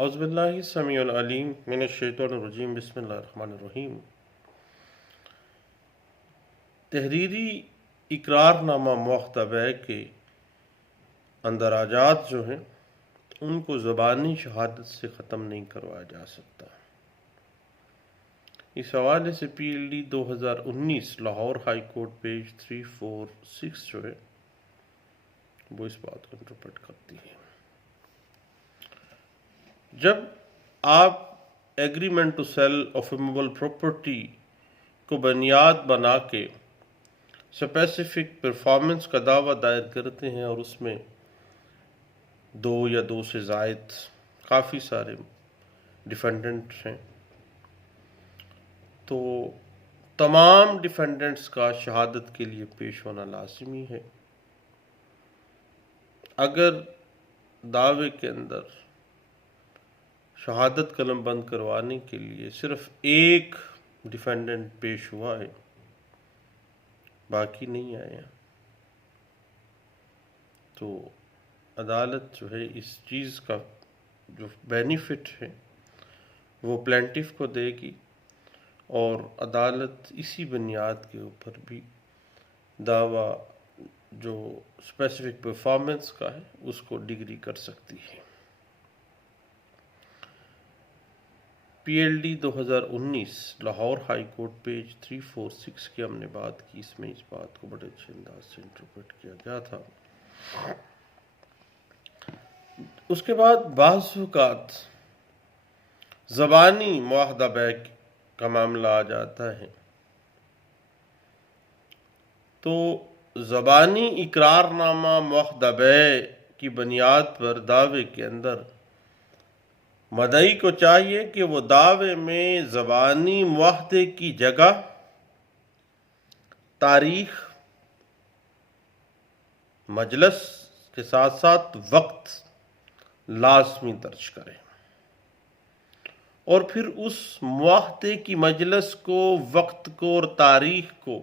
اعوذ باللہ السمیع العلیم من الشیطان الرجیم بسم اللہ الرحمن الرحیم۔ تحریری اقرار نامہ معاہدہ بیع کے اندراجات جو ہیں ان کو زبانی شہادت سے ختم نہیں کروایا جا سکتا۔ اس حوالے سے پی L D 2019 Lahore high court page 346 جو ہے وہ اس بات کو انٹرپریٹ کرتی ہے۔ جب آپ agreement to sell of movable property کو بنیاد بنا کے اسپیسیفک پرفارمنس کا دعویٰ دائر کرتے ہیں اور اس میں دو یا دو سے زائد کافی سارے ڈیفینڈنٹ ہیں تو تمام ڈیفینڈنٹس کا شہادت کے لیے پیش ہونا لازمی ہے۔ اگر دعوے کے اندر شہادت قلم بند کروانے کے لیے صرف ایک ڈیفینڈنٹ پیش ہوا ہے، باقی نہیں آیا، تو عدالت جو ہے اس چیز کا جو بینیفٹ ہے وہ پلینٹف کو دے گی اور عدالت اسی بنیاد کے اوپر بھی دعویٰ جو اسپیسیفک پرفارمنس کا ہے اس کو ڈگری کر سکتی ہے۔ پی L D 2019 Lahore high court page 346 کی ہم نے بات کی، اس میں اس بات کو بڑے اچھے انداز سے انٹرپریٹ کیا گیا تھا۔ اس کے بعد بعض اوقات زبانی معاہدہ بیع کا معاملہ آ جاتا ہے تو زبانی اقرار نامہ معاہدہ بیع کی بنیاد پر دعوے کے اندر مدعی کو چاہیے کہ وہ دعوے میں زبانی معاہدے کی جگہ، تاریخ، مجلس کے ساتھ ساتھ وقت لازمی درج کرے اور پھر اس معاہدے کی مجلس کو، وقت کو اور تاریخ کو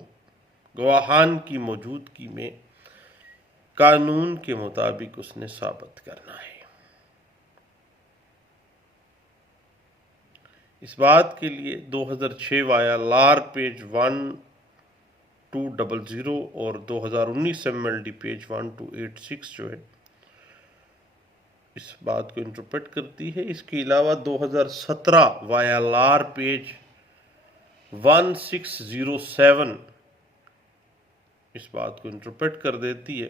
گواہان کی موجودگی میں قانون کے مطابق اس نے ثابت کرنا ہے۔ اس بات کے لیے 2006 وایا لار پیج 1200 اور 2019 ایم ایل ڈی پیج 1286 جو ہے اس بات کو انٹرپریٹ کرتی ہے۔ اس کے علاوہ 2017 وایا لار پیج 1607 اس بات کو انٹرپریٹ کر دیتی ہے۔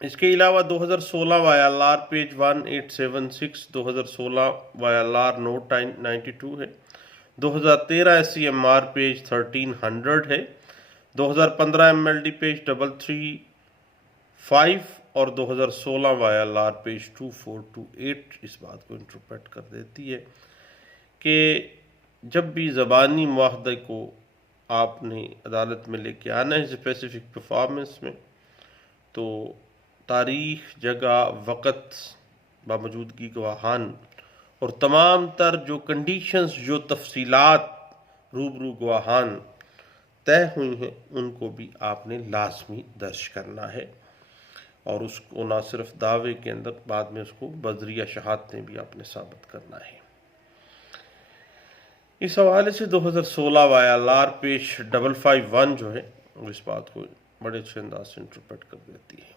اس کے علاوہ 2016 وایا لار پیج 1876، 2016 وایا لار نوٹ 92 ہے، 2013 S C M R page 1300 ہے، 2015 ایم ایل ڈی پیج 335 اور 2016 وایا لار پیج 2428 اس بات کو انٹرپریٹ کر دیتی ہے کہ جب بھی زبانی معاہدے کو آپ نے عدالت میں لے کے آنا ہے اسپیسیفک پرفارمنس میں، تو تاریخ، جگہ، وقت، باموجودگی گواہان اور تمام تر جو کنڈیشنز، جو تفصیلات روبرو گواہان طے ہوئی ہیں ان کو بھی آپ نے لازمی درج کرنا ہے اور اس کو نہ صرف دعوے کے اندر بعد میں اس کو بذریعہ شہادتیں بھی آپ نے ثابت کرنا ہے۔ اس حوالے سے 2016 وایا لار پیج 551 جو ہے اس بات کو بڑے اچھے انداز سے انٹرپریٹ کر دیتی ہے۔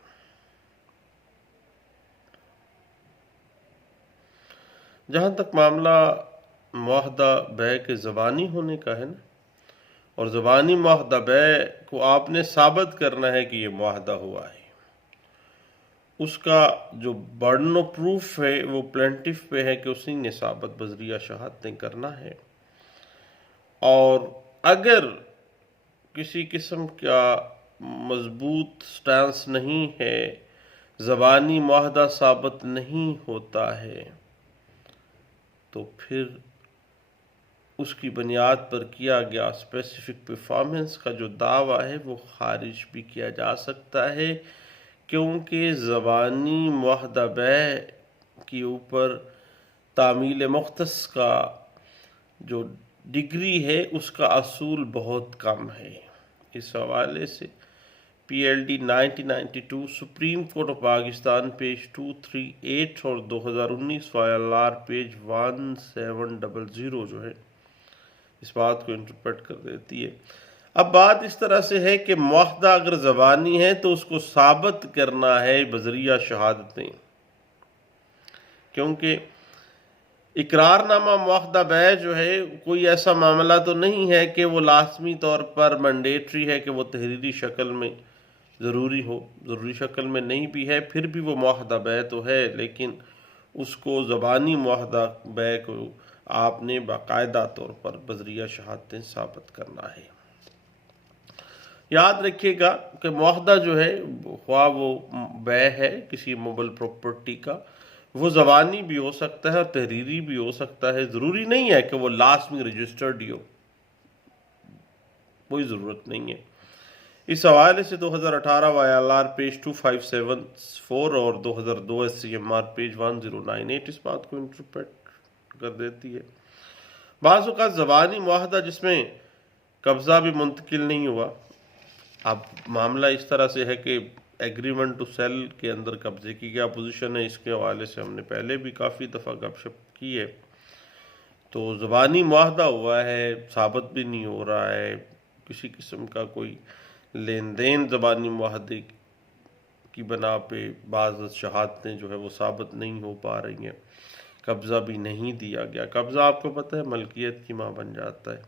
جہاں تک معاملہ معاہدہ بیع کے زبانی ہونے کا ہے نا، اور زبانی معاہدہ بیع کو آپ نے ثابت کرنا ہے کہ یہ معاہدہ ہوا ہے، اس کا جو برڈن آف پروف ہے وہ پلینٹف پہ ہے کہ اسی نے ثابت بذریعہ شہادتیں کرنا ہے، اور اگر کسی قسم کا مضبوط سٹانس نہیں ہے، زبانی معاہدہ ثابت نہیں ہوتا ہے، تو پھر اس کی بنیاد پر کیا گیا اسپیسیفک پرفارمنس کا جو دعویٰ ہے وہ خارج بھی کیا جا سکتا ہے، کیونکہ زبانی معاہدہ بیع کے اوپر تعمیل مختص کا جو ڈگری ہے اس کا اصول بہت کم ہے۔ اس حوالے سے PLD 1992 supreme court of Pakistan page 238 اور 2019 YLR پیج 1700 جو ہے اس بات کو انٹرپریٹ کر دیتی ہے۔ اب بات اس طرح سے ہے کہ معاہدہ اگر زبانی ہے تو اس کو ثابت کرنا ہے بذریعہ شہادتیں، کیونکہ اقرار نامہ معاہدہ بیع جو ہے کوئی ایسا معاملہ تو نہیں ہے کہ وہ لازمی طور پر مینڈیٹری ہے کہ وہ تحریری شکل میں ضروری ہو، ضروری شکل میں نہیں بھی ہے، پھر بھی وہ معاہدہ بیع تو ہے، لیکن اس کو زبانی معاہدہ بیع کو آپ نے باقاعدہ طور پر بذریعہ شہادتیں ثابت کرنا ہے۔ یاد رکھیے گا کہ معاہدہ جو ہے خواہ وہ بیع ہے کسی موبل پراپرٹی کا، وہ زبانی بھی ہو سکتا ہے اور تحریری بھی ہو سکتا ہے، ضروری نہیں ہے کہ وہ لازمی رجسٹرڈ ہی ہو، کوئی ضرورت نہیں ہے۔ اس حوالے سے 2018 YLR پیج 2574 اور 2002 SCMR پیج 1098 اس بات کو انٹرپریٹ کر دیتی ہے۔ بعض اوقات زبانی معاہدہ جس میں قبضہ بھی منتقل نہیں ہوا، اب معاملہ اس طرح سے ہے کہ ایگریمنٹ ٹو سیل کے اندر قبضے کی کیا پوزیشن ہے، اس کے حوالے سے ہم نے پہلے بھی کافی دفعہ گپ شپ کی ہے۔ تو زبانی معاہدہ ہوا ہے، ثابت بھی نہیں ہو رہا ہے، کسی قسم کا کوئی لین دین زبانی معاہدے کی بنا پہ بعض شہادتیں جو ہے وہ ثابت نہیں ہو پا رہی ہیں، قبضہ بھی نہیں دیا گیا۔ قبضہ آپ کو پتہ ہے ملکیت کی ماں بن جاتا ہے،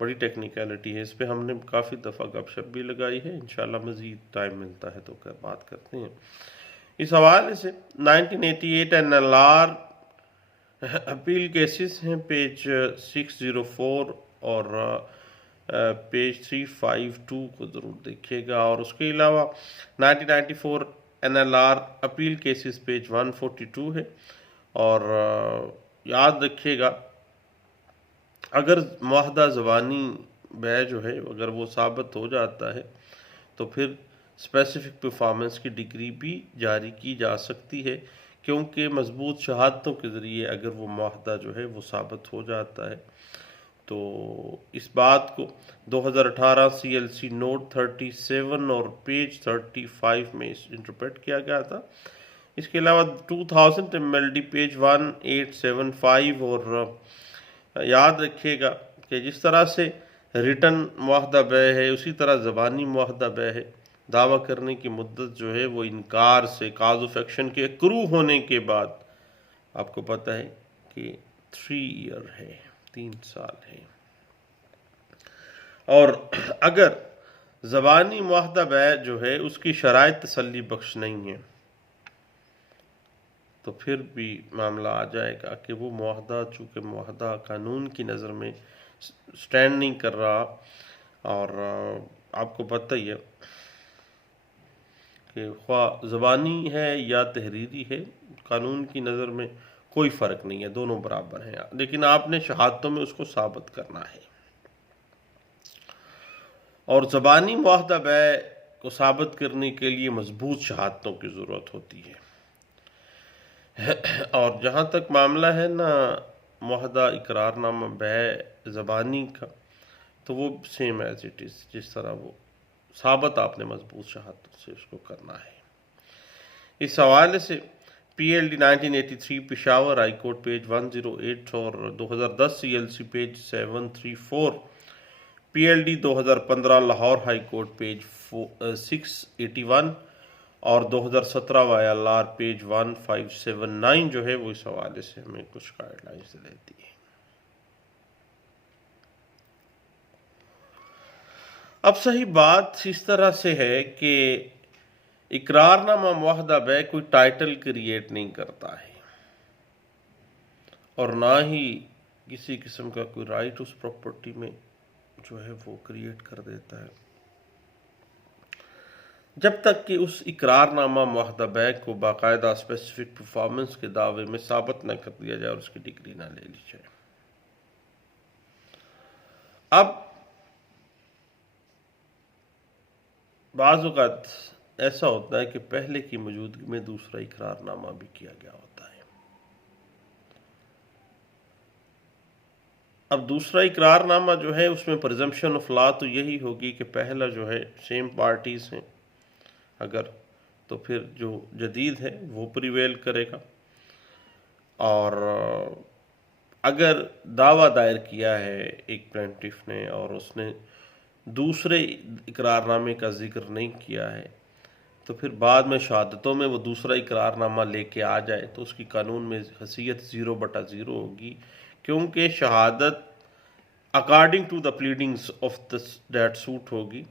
بڑی ٹیکنیکلٹی ہے، اس پہ ہم نے کافی دفعہ گپ شپ بھی لگائی ہے، انشاءاللہ مزید ٹائم ملتا ہے تو بات کرتے ہیں۔ اس حوالے سے 1988 NLR اپیل کیسز ہیں، پیج 604 اور پیج 352 کو ضرور دیکھیے گا، اور اس کے علاوہ 1994 NLR اپیل کیسز پیج 142 ہے۔ اور یاد رکھیے گا اگر معاہدہ زبانی بیع جو ہے اگر وہ ثابت ہو جاتا ہے تو پھر اسپیسیفک پرفارمنس کی ڈگری بھی جاری کی جا سکتی ہے، کیونکہ مضبوط شہادتوں کے ذریعے اگر وہ معاہدہ جو ہے وہ ثابت ہو جاتا ہے۔ تو اس بات کو 2018 CLC نوٹ 37 اور پیج 35 میں انٹرپریٹ کیا گیا تھا۔ اس کے علاوہ 2000 MLD پیج 1875 اور یاد رکھیے گا کہ جس طرح سے ریٹن معاہدہ بیع ہے اسی طرح زبانی معاہدہ بیع ہے، دعویٰ کرنے کی مدت جو ہے وہ انکار سے کاز آف ایکشن کے اکرو ہونے کے بعد آپ کو پتہ ہے کہ 3 ایئر ہے، 3 سال ہے۔ اور اگر زبانی معاہدہ بیع جو ہے اس کی شرائط تسلی بخش نہیں ہے تو پھر بھی معاملہ آ جائے گا کہ وہ معاہدہ چونکہ معاہدہ قانون کی نظر میں سٹینڈ نہیں کر رہا، اور آپ کو پتہ ہی ہے کہ خواہ زبانی ہے یا تحریری ہے قانون کی نظر میں کوئی فرق نہیں ہے، دونوں برابر ہیں، لیکن آپ نے شہادتوں میں اس کو ثابت کرنا ہے۔ اور زبانی معاہدہ بیع کو ثابت کرنے کے لیے مضبوط شہادتوں کی ضرورت ہوتی ہے۔ اور جہاں تک معاملہ ہے نا معاہدہ اقرار نامہ بیع زبانی کا، تو وہ سیم ایز اٹ از، جس طرح وہ ثابت آپ نے مضبوط شہادت سے اس کو کرنا ہے۔ اس حوالے سے PLD 1983 Peshawar high court page 108 اور 2010 CLC page 734، PLD 2015 Lahore high court page 681 اور 2017 YLR پیج 1579 جو ہے وہ اس حوالے سے ہمیں کچھ گائیڈ لائنز دیتی ہے۔ اب صحیح بات اس طرح سے ہے کہ اقرار نامہ معاہدہ بیع کوئی ٹائٹل کریٹ نہیں کرتا ہے اور نہ ہی کسی قسم کا کوئی رائٹ اس پراپرٹی میں جو ہے وہ کریٹ کر دیتا ہے، جب تک کہ اس اقرار نامہ معاہدہ بیع کو باقاعدہ اسپیسیفک پرفارمنس کے دعوے میں ثابت نہ کر دیا جائے اور اس کی ڈگری نہ لے لی جائے۔ اب بعض اوقات ایسا ہوتا ہے کہ پہلے کی موجودگی میں دوسرا اقرار نامہ بھی کیا گیا ہوتا ہے، اب دوسرا اقرار نامہ جو ہے اس میں پرزمپشن آف لا تو یہی ہوگی کہ پہلا جو ہے سیم پارٹیز ہیں اگر، تو پھر جو جدید ہے وہ پریویل کرے گا، اور اگر دعویٰ دائر کیا ہے ایک پلینٹف نے اور اس نے دوسرے اقرار نامے کا ذکر نہیں کیا ہے، تو پھر بعد میں شہادتوں میں وہ دوسرا اقرار نامہ لے کے آ جائے تو اس کی قانون میں حیثیت 0/0 ہوگی، کیونکہ شہادت according to the pleadings of that suit ہوگی،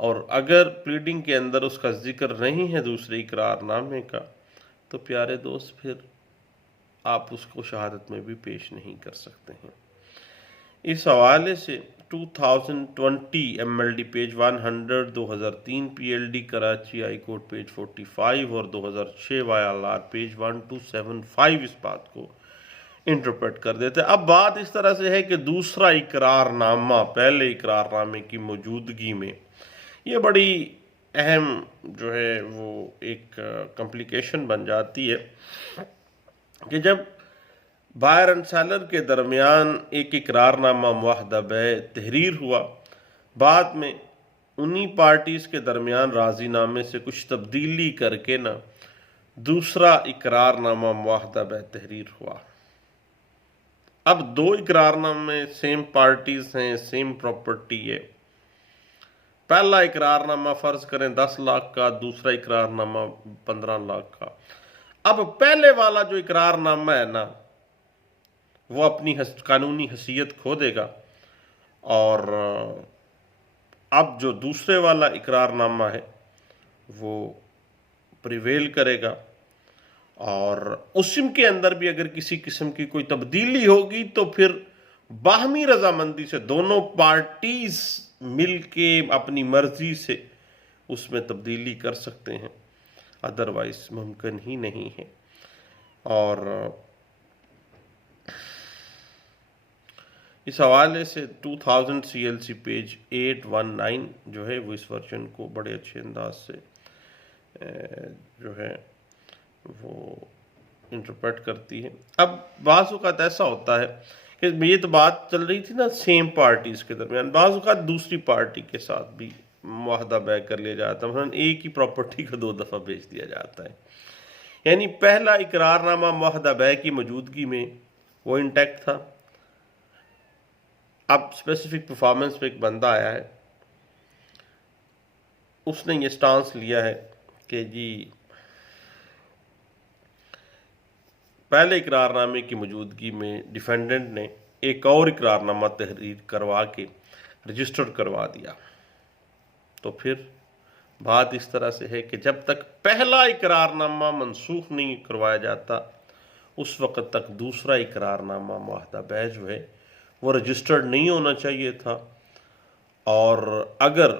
اور اگر پلیڈنگ کے اندر اس کا ذکر نہیں ہے دوسرے اقرار نامے کا تو پیارے دوست پھر آپ اس کو شہادت میں بھی پیش نہیں کر سکتے ہیں۔ اس حوالے سے 2020 MLD page 100، 2003 PLD Karachi high court page 45 اور 2006 YLR پیج 1275 اس بات کو انٹرپریٹ کر دیتے ہیں۔ اب بات اس طرح سے ہے کہ دوسرا اقرار نامہ پہلے اقرار نامے کی موجودگی میں، یہ بڑی اہم جو ہے وہ ایک کمپلیکیشن بن جاتی ہے کہ جب بائر اینڈ سیلر کے درمیان ایک اقرار نامہ معاہدہ بیع تحریر ہوا، بعد میں انہی پارٹیز کے درمیان راضی نامے سے کچھ تبدیلی کر کے دوسرا اقرار نامہ معاہدہ بیع تحریر ہوا۔ اب دو اقرار نامے سیم پارٹیز ہیں، سیم پراپرٹی ہے، پہلا اقرار نامہ فرض کریں 10 لاکھ کا، دوسرا اقرار نامہ 15 لاکھ کا۔ اب پہلے والا جو اقرار نامہ ہے وہ اپنی قانونی حیثیت کھو دے گا، اور اب جو دوسرے والا اقرار نامہ ہے وہ پریویل کرے گا، اور اس کے اندر بھی اگر کسی قسم کی کوئی تبدیلی ہوگی تو پھر باہمی رضامندی سے دونوں پارٹیز مل کے اپنی مرضی سے اس میں تبدیلی کر سکتے ہیں، ادروائز ممکن ہی نہیں ہے۔ اور اس حوالے سے 2000 CLC پیج 819 جو ہے وہ اس ورژن کو بڑے اچھے انداز سے جو ہے وہ انٹرپریٹ کرتی ہے۔ اب بعض اوقات ایسا ہوتا ہے کہ یہ تو بات چل رہی تھی سیم پارٹیز کے درمیان، بعض اوقات دوسری پارٹی کے ساتھ بھی معاہدہ بیع کر لیا جاتا ہے، مثلا ایک ہی پراپرٹی کو 2 دفعہ بیچ دیا جاتا ہے، یعنی پہلا اقرار نامہ معاہدہ بیع کی موجودگی میں وہ انٹیکٹ تھا، اب اسپیسیفک پرفارمنس پہ ایک بندہ آیا ہے، اس نے یہ سٹانس لیا ہے کہ جی پہلے اقرار نامے کی موجودگی میں ڈیفینڈنٹ نے ایک اور اقرار نامہ تحریر کروا کے رجسٹر کروا دیا، تو پھر بات اس طرح سے ہے کہ جب تک پہلا اقرار نامہ منسوخ نہیں کروایا جاتا اس وقت تک دوسرا اقرار نامہ معاہدہ بیع جو ہے وہ رجسٹرڈ نہیں ہونا چاہیے تھا، اور اگر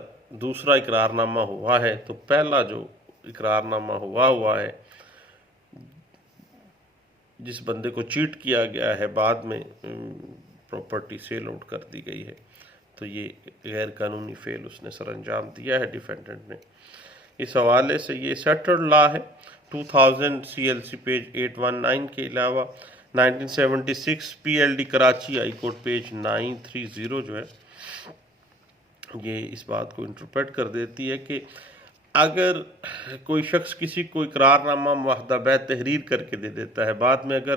دوسرا اقرار نامہ ہوا ہے تو پہلا جو اقرار نامہ ہوا ہے جس بندے کو چیٹ کیا گیا ہے، بعد میں پراپرٹی سیل آؤٹ کر دی گئی ہے، تو یہ غیر قانونی فعل اس نے سر انجام دیا ہے ڈیفینڈنٹ نے۔ اس حوالے سے یہ سیٹلڈ لا ہے۔ 2000 CLC پیج 819 کے علاوہ 1976 PLD Karachi high court page 930 جو ہے یہ اس بات کو انٹرپریٹ کر دیتی ہے کہ اگر کوئی شخص کسی کو اقرار نامہ معاہدہ بیع تحریر کر کے دے دیتا ہے، بعد میں اگر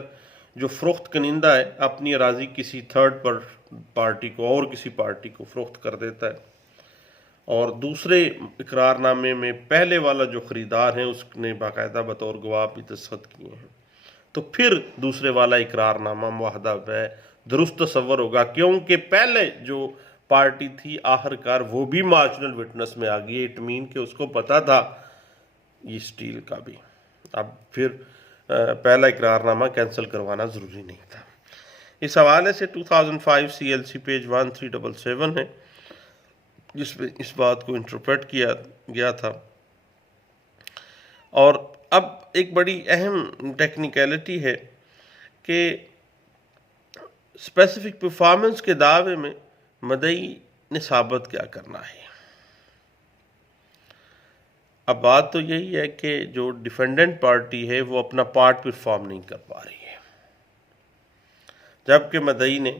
جو فروخت کنندہ ہے اپنی اراضی کسی تھرڈ پارٹی کو اور کسی پارٹی کو فروخت کر دیتا ہے، اور دوسرے اقرار نامے میں پہلے والا جو خریدار ہے اس نے باقاعدہ بطور گواہ بھی دستخط کیے ہیں، تو پھر دوسرے والا اقرار نامہ معاہدہ بیع درست تصور ہوگا، کیونکہ پہلے جو پارٹی تھی آخرکار وہ بھی مارجنل وٹنس میں آ گئی، اٹ مین کہ اس کو پتا تھا یہ اسٹیل کا بھی، اب پھر پہلا اقرار نامہ کینسل کروانا ضروری نہیں تھا۔ اس حوالے سے 2005 CLC پیج 1377 ہے جس میں اس بات کو انٹرپریٹ کیا گیا تھا۔ اور اب ایک بڑی اہم ٹیکنیکلٹی ہے کہ اسپیسیفک پرفارمنس کے دعوے میں مدعی نے ثابت کیا کرنا ہے۔ اب بات تو یہی ہے کہ جو ڈیفینڈنٹ پارٹی ہے وہ اپنا پارٹ پرفارم نہیں کر پا رہی ہے، جبکہ مدعی نے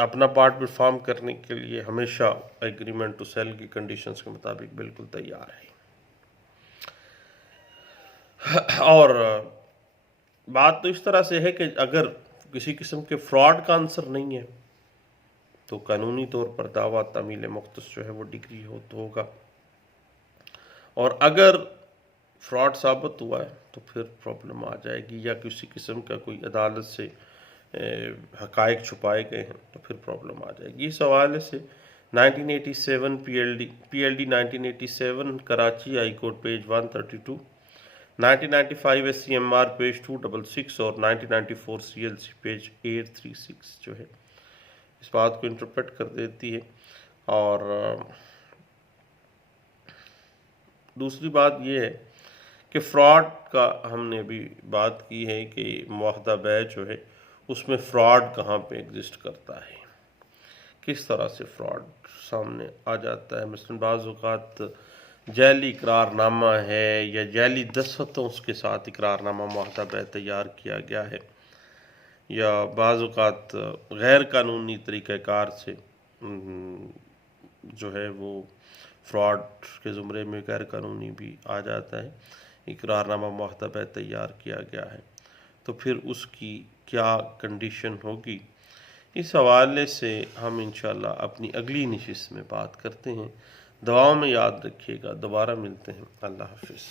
اپنا پارٹ پرفارم کرنے کے لیے ہمیشہ ایگریمنٹ ٹو سیل کی کنڈیشنز کے مطابق بالکل تیار ہے۔ اور بات تو اس طرح سے ہے کہ اگر کسی قسم کے فراڈ کا عنصر نہیں ہے تو قانونی طور پر دعویٰ تعمیل مختص جو ہے وہ ڈگری ہوگا، اور اگر فراڈ ثابت ہوا ہے تو پھر پرابلم آ جائے گی، یا کسی قسم کا کوئی عدالت سے حقائق چھپائے گئے ہیں تو پھر پرابلم آ جائے گی۔ اس حوالے سے 1987 P L D 1987 Karachi high court page 132، 1995 S C M R page 266 اور 1994 سی ایل سی پیج 836 جو ہے اس بات کو انٹرپریٹ کر دیتی ہے۔ اور دوسری بات یہ ہے کہ فراڈ کا ہم نے بھی بات کی ہے کہ معاہدہ بیع جو ہے اس میں فراڈ کہاں پہ ایگزسٹ کرتا ہے، کس طرح سے فراڈ سامنے آ جاتا ہے۔ مثلا بعض اوقات جعلی اقرار نامہ ہے یا جعلی دستخطوں کے ساتھ اقرار نامہ معاہدہ بیع تیار کیا گیا ہے، یا بعض اوقات غیر قانونی طریقہ کار سے جو ہے وہ فراڈ کے زمرے میں غیر قانونی بھی آ جاتا ہے، اقرار نامہ معاہدہ بیع تیار کیا گیا ہے، تو پھر اس کی کیا کنڈیشن ہوگی، اس حوالے سے ہم انشاءاللہ اپنی اگلی نشست میں بات کرتے ہیں۔ دعاؤں میں یاد رکھیے گا، دوبارہ ملتے ہیں، اللہ حافظ۔